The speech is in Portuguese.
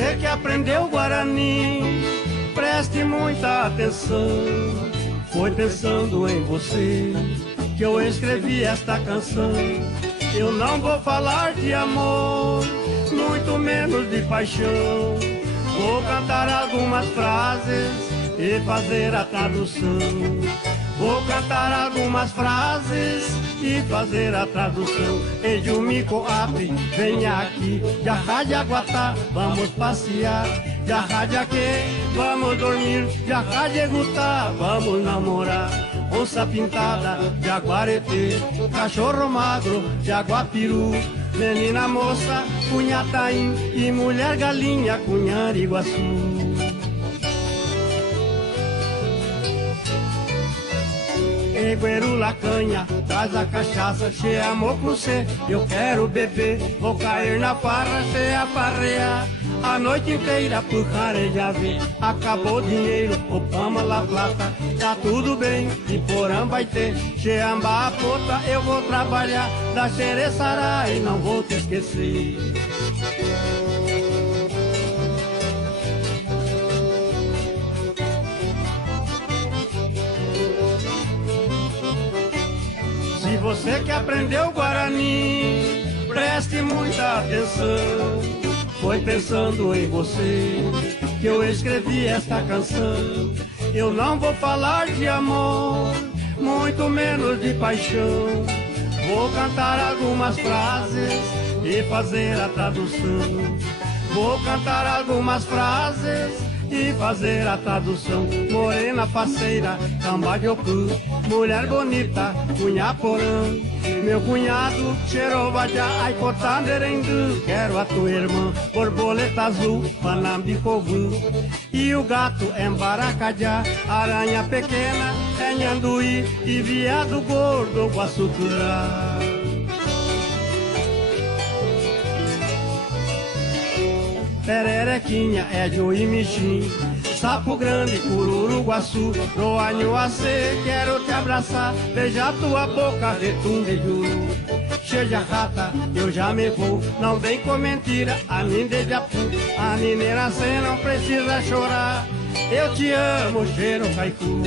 você que aprendeu Guarani, preste muita atenção. Foi pensando em você que eu escrevi esta canção. Eu não vou falar de amor, muito menos de paixão. Vou cantar algumas frases e fazer a tradução. Vou cantar algumas frases e fazer a tradução. Ejumico Ape, venha aqui, Jarra de Aguatá, vamos passear. Jarra de Aque, vamos dormir. Jarra de Egutá, vamos namorar. Onça pintada de Aguaretê, cachorro magro de Aguapiru, menina moça, Cunhataim e mulher galinha, Cunhariguaçu. Egueru Lacanha, traz a cachaça, che amor com cê, eu quero beber, vou cair na farra, cê aparrear. A noite inteira por Carejavé, acabou o dinheiro, o Pama La Plata, tá tudo bem, e porã vai ter, che amba a pota, eu vou trabalhar, da Xereçará e não vou te esquecer. Se você que aprendeu Guarani, preste muita atenção. Foi pensando em você que eu escrevi esta canção. Eu não vou falar de amor, muito menos de paixão. Vou cantar algumas frases e fazer a tradução. Vou cantar algumas frases e fazer a tradução. Morena faceira, Cambadiocu, mulher bonita, Cunhaporã. Meu cunhado, Xerovadja, Aicotanderendu. Quero a tua irmã, borboleta azul, Panambicovu. E o gato é Embaracajá, aranha pequena, é Nhanduí. E viado gordo, Guaçucurá. Pererequinha é Joimixim, Sapo Grande, Cururuguaçu, Roanhuacê, quero te abraçar, beijar tua boca, Retunguejuru. Cheia rata, eu já me vou, não vem com mentira, a mim desde a pu, a mineira cê não precisa chorar, eu te amo, cheiro caicu.